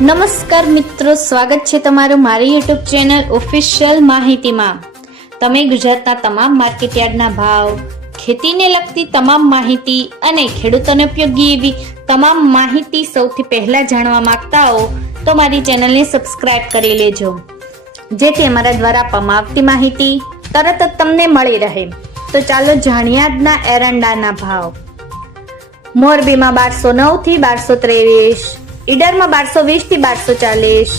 નમસ્કાર મિત્રો, સ્વાગત છે તમારું મારી યુટ્યુબ ચેનલ ઓફિશિયલ માહિતીમાં। તમે ગુજરાતના તમામ માર્કેટયાર્ડના ભાવ, ખેતીને લગતી તમામ માહિતી અને ખેડૂતોને ઉપયોગી એવી તમામ માહિતી સૌથી પહેલા જાણવા માંગતા હો તો મારી ચેનલને સબસ્ક્રાઇબ કરી લેજો, જેથી અમારા દ્વારા આપવામાં આવતી માહિતી તરત જ તમને મળી રહે। તો ચાલો જાણીએ આજના એરંડાના ભાવ। મોરબીમાં 1209 થી 1223, ઈડરમાં 1220 થી 1240,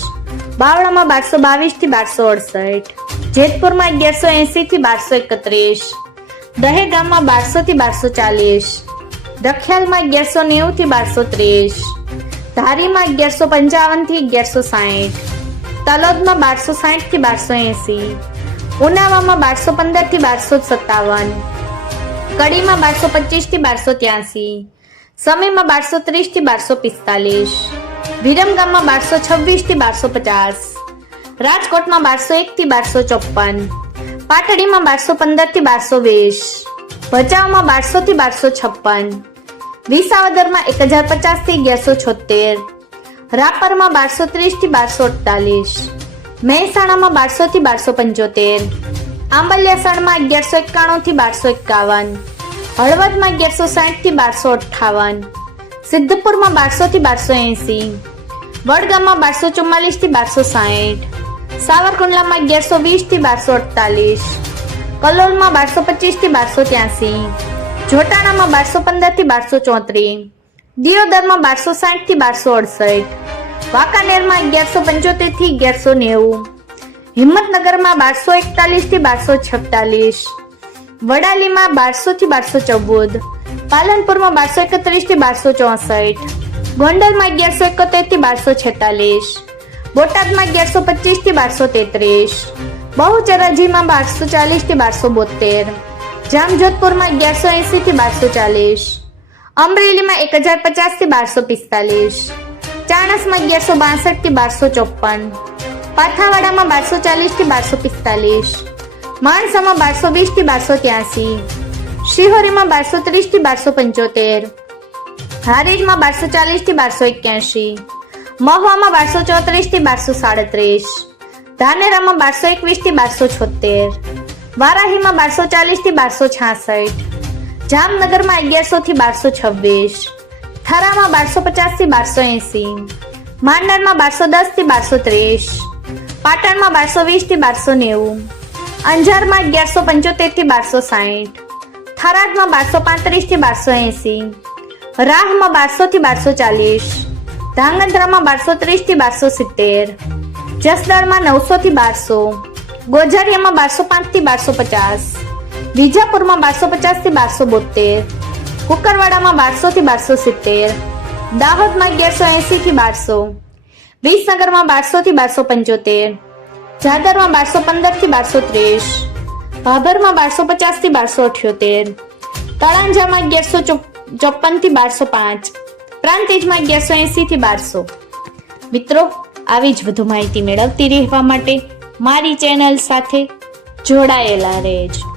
બાવળામાં 1222 થી 1268, જેતપુરમાં 1180 થી 1231, દહેગામમાં 1200 થી 1240, રખિયાલમાં 1190 થી 1230, ધારીમાં 1155 થી 1160, તલોદમાં 1260 થી 1280, ઉનાવામાં 1215 થી 1257, કડીમાં 1225 થી 1283, સમીમાં 1230 થી 1245, વિરમગામમાં 1226 થી 1250, રાજકોટમાં 1201 થી 1254, પાટડીમાં 1215 થી 1220, ભચાઉમાં 1200 થી 1256, વિસાવદરમાં 1050 થી 1176, રાપરમાં 1230 થી 1248, મહેસાણામાં 1200 થી 1275, આંબલિયાસાણમાં 1191 થી 1251, હળવદમાં 1160 થી 1258, સિદ્ધપુરમાં 1200 થી 1280, વડગામમાં 1244 થી 1260, સાવરકુંડલામાં 1120 થી 1248, કલોલમાં 1225 થી 1283, જોટાણામાં 1215 થી 1234, દિયોદરમાં 1260 થી 1268, વાંકાનેરમાં 1175 થી 1190, હિંમતનગરમાં 1241 થી 1246, વડાલીમાં 1200 થી 1214, પાલનપુરમાં 1231 થી 1264, ગોંડલમાં 1171 થી 1246, બોટાદમાં 1125 થી 1233, બહુચરાજીમાં 1240 થી 1272, જામજોધપુરમાં 1180 થી 1240, અમરેલીમાં 1050 થી 1245, ચાણસમાં 1162 થી 1254, પાથાવાડામાં 1240 થી 1245, માણસામાં 1220 થી 1283, શિહોરીમાં 1230 થી 1275, હારીજમાં 1240 થી 1281, મહુવામાં 1234 થી 1237, ધાનેરામાં 1221 થી 1276, વારાહીમાં 1240 થી 1266, જામનગરમાં 1100 થી 1226, થરામાં 1250 થી 1280, માંડરમાં 1210 થી 1230, પાટણમાં 1220 થી 1290, અંજારમાં 1175 થી 1260, થરાદમાં 1235 થી 1280, રાહમાં 1200 થી 1240, ધાંગધ્રામાં 1230 થી 1270, જસદણમાં 900 થી 1200, ગોઝારિયામાં 1205 થી 1250, વિજાપુરમાં 1250 થી 1272, કુકરવાડામાં 1200 થી 1270, દાહોદમાં 1180 થી 1200, વિસનગરમાં 1200 થી 1275, જાદરમાં 1215 થી 1230, ભાભરમાં 1250 થી 1278, તળાંજામાં 1154 થી 1205, પ્રાંતિજમાં 1180 થી 1200। મિત્રો, આવી જ વધુ માહિતી મેળવતી રહેવા માટે મારી ચેનલ સાથે જોડાયેલા રહેજો।